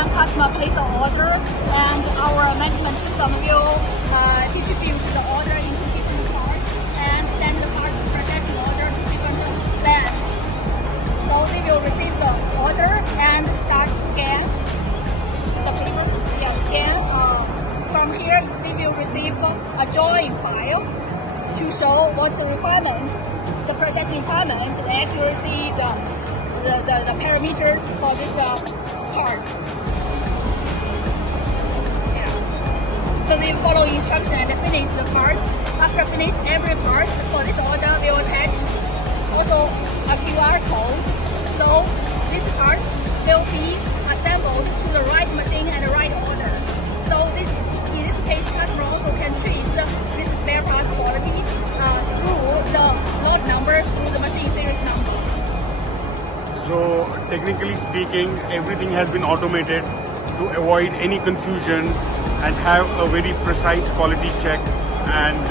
when customer places an order, and our management system will distribute the order into different parts and send the part processing order to different labs. So they will receive the order and start scan the paper. Yeah, scan. From here, they will receive a drawing file to show what's the requirement, the processing requirement, the accuracies, the parameters for these parts. Yeah. So they follow instruction and finish the parts. After finish every part for this order, we will attach also a QR code. So these parts will be assembled to the right machine and the right order. So in this case, customer also can trace this spare parts quality through the lot number, through the machine series number. So technically speaking, everything has been automated to avoid any confusion and have a very precise quality check and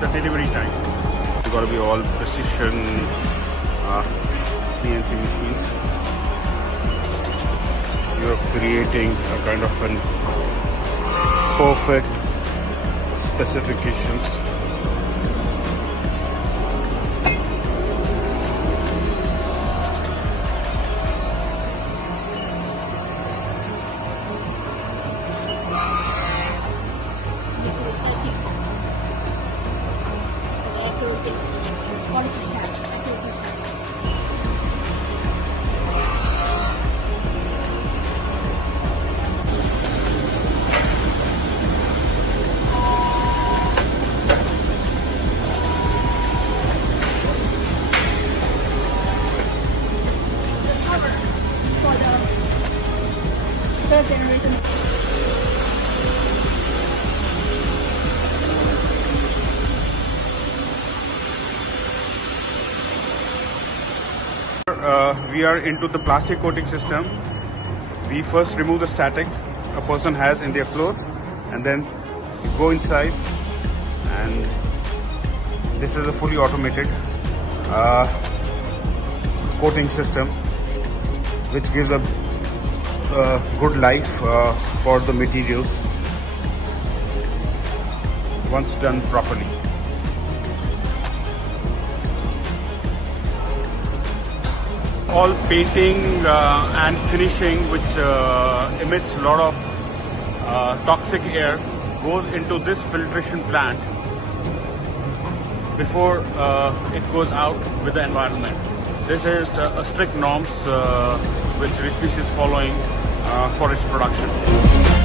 the delivery time. It's got to be all precision CNC machines. You're creating a kind of an perfect specifications. Third generation. We are into the plastic coating system. We first remove the static a person has in their clothes, and then go inside, and this is a fully automated coating system which gives a good life for the materials once done properly. All painting and finishing which emits a lot of toxic air goes into this filtration plant before it goes out with the environment. This is a strict norms which Richpeace is following for its production.